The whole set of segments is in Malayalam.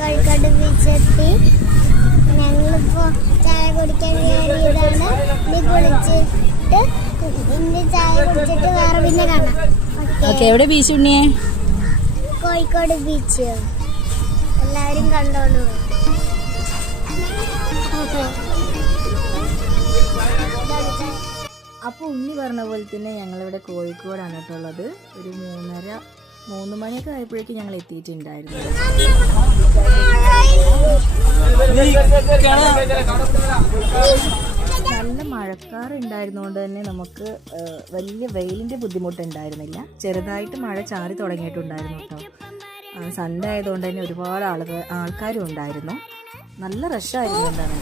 കോഴിക്കോട് ബീച്ചെത്തി. ഞങ്ങളിപ്പോൾ ചായ കുടിക്കാൻ കയറിയതാണ്. ഇനി കുളിച്ചിട്ട് ചായ കുടിച്ചിട്ട് വേറെ പിന്നെ കാണാം. എവിടെ ബീച്ച് ഉണ്ണിയേ? കോഴിക്കോട് ബീച്ച് എല്ലാവരും കണ്ടോളൂ. അപ്പോൾ ഉണ്ണി പറഞ്ഞ പോലെ തന്നെ ഞങ്ങളിവിടെ കോഴിക്കോടാണ് കേട്ടോ ഉള്ളത്. ഒരു 3 മണിയൊക്കെ ആയപ്പോഴേക്കും ഞങ്ങൾ എത്തിയിട്ടുണ്ടായിരുന്നു. നല്ല മഴക്കാറുണ്ടായിരുന്നുകൊണ്ട് തന്നെ നമുക്ക് വലിയ വെയിലിൻ്റെ ബുദ്ധിമുട്ടുണ്ടായിരുന്നില്ല. ചെറുതായിട്ട് മഴ ചാറി തുടങ്ങിയിട്ടുണ്ടായിരുന്നു കേട്ടോ. സൺഡേ ആയതുകൊണ്ട് തന്നെ ഒരുപാട് ആൾക്കാരും ഉണ്ടായിരുന്നു. നല്ല റഷായിരുന്നു. എന്താണ്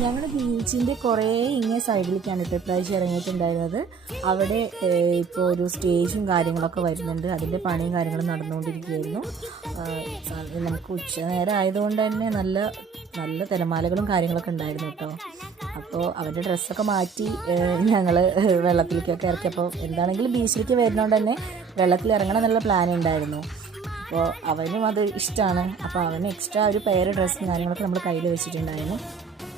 ഞങ്ങൾ ബീച്ചിൻ്റെ കുറേ ഇങ്ങേ സൈഡിലേക്കാണ് ഇപ്പോൾ ഇപ്രാവശ്യം ഇറങ്ങിയിട്ടുണ്ടായിരുന്നത്. അവിടെ ഇപ്പോൾ ഒരു സ്റ്റേജും കാര്യങ്ങളൊക്കെ വരുന്നുണ്ട്. അതിൻ്റെ പണിയും കാര്യങ്ങളും നടന്നുകൊണ്ടിരിക്കുകയായിരുന്നു. നമുക്ക് ഉച്ചനേരം ആയതുകൊണ്ട് തന്നെ നല്ല നല്ല തിരമാലകളും കാര്യങ്ങളൊക്കെ ഉണ്ടായിരുന്നു കേട്ടോ. അപ്പോൾ അവരുടെ ഡ്രസ്സൊക്കെ മാറ്റി ഞങ്ങൾ വെള്ളത്തിലേക്കൊക്കെ ഇറക്കിയപ്പോൾ എന്താണെങ്കിലും ബീച്ചിലേക്ക് വരുന്നതുകൊണ്ട് തന്നെ വെള്ളത്തിൽ ഇറങ്ങണം എന്നുള്ള പ്ലാൻ ഉണ്ടായിരുന്നു. അപ്പോൾ അവനും അത് ഇഷ്ടമാണ്. അപ്പോൾ അവന് എക്സ്ട്രാ ഒരു പെയർ ഡ്രസ്സും കാര്യങ്ങളൊക്കെ നമ്മൾ കയ്യിൽ വെച്ചിട്ടുണ്ടായിരുന്നു.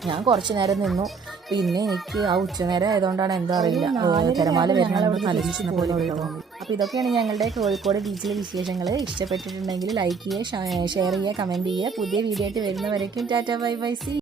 ഞാൻ കുറച്ച് നേരം നിന്നു. പിന്നെ എനിക്ക് ആ ഉച്ചനേരം ആയതുകൊണ്ടാണ് എന്താ അറിയില്ല തിരമാല വരുന്നത് തലചിച്ചിനെ പോലെ തോന്നി. അപ്പോൾ ഇതൊക്കെയാണ് ഞങ്ങളുടെ കോഴിക്കോട് ബീച്ചിലെ വിശേഷങ്ങൾ. ഇഷ്ടപ്പെട്ടിട്ടുണ്ടെങ്കിൽ ലൈക്ക് ചെയ്യുക, ഷെയർ ചെയ്യുക, കമൻറ്റ് ചെയ്യുക. പുതിയ വീഡിയോ ആയിട്ട് വരുന്നവരേക്കും ടാറ്റ ബൈ ബൈ സി.